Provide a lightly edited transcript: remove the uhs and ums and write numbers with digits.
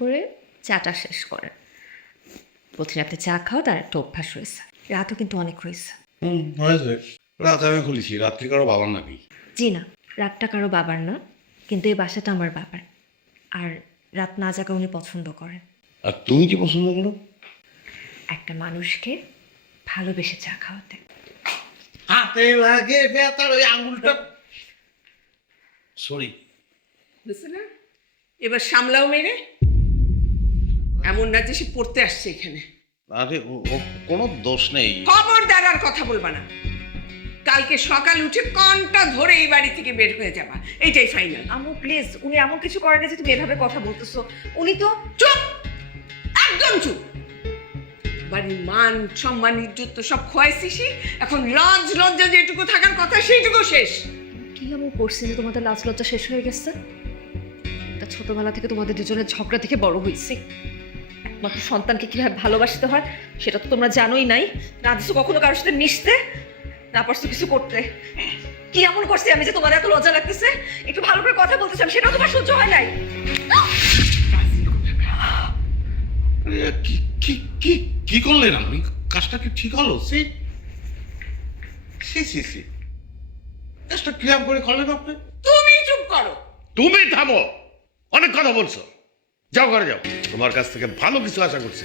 করে চাটা শেষ করে। প্রতি রাতে চা খাও তার একটা অভ্যাস রয়েছে। রাতও কিন্তু অনেক হয়েছে। হয়েছে। রাত আমি খুলেছি, রাত্রি কারো বাবার নাকি? জি না, রাতটা কারো বাবার না, কিন্তু এই বাসাটা আমার বাবার। আর রাত না জাগা উনি পছন্দ করেন। আর তুমি কি পছন্দ করো? একটা মানুষকে ভালোবেসে চা খাওয়াতে। হাতে লাগে ব্যথার ওই আঙুলটা। সরি। বুঝছে না? এবার সামলাও মেরে। এমন না যে সে পড়তে আসছে এখানে। আরে ও কোনো দোষ নেই। খবরদার আর কথা বলবা না। কালকে সকাল উঠে কনটা ধরে এই বাড়ি থেকে বের হয়ে যাবা, এইটাই ফাইনাল। আম্মু প্লিজ, উনি এমন কিছু করেন না যে তুমি এভাবে কথা বলতেছো। উনি তো চুপ, একদম চুপ। বাড়ির মান সম্মান ইজ্জত তো সব খোয়াইছিসই, এখন লজ লজ্জা যেটুকু থাকার কথা সেইটুকু শেষ। কি এমন করছে যে তোমাদের লাজ লজ্জা শেষ হয়ে গেছে? তা ছোটবেলা থেকে তোমাদের দুজনের ঝগড়া থেকে বড় হয়েছে। একমাত্র সন্তানকে কিভাবে ভালোবাসতে হয় সেটা তো তোমরা জানোই নাই। না দিছো কখনো কারোর সাথে মিশতে, না পারছো কিছু করতে। কি এমন করছি আমি যে তোমার এত লজ্জা লাগতেছে? একটু ভালো করে কথা বলতেছিলাম, সেটাও তোমার সহ্য হয় নাই। কি কি কি কি করলেন আপনি? কাজটা কি ঠিক হলো? সি সি সি সি কাজটা কিরাম করে করলেন আপনি? তুমি চুপ করো। তুমি থামো, অনেক কথা বলছো। যাও ঘরে যাও, তোমার কাছ থেকে ভালো কিছু আশা করছি।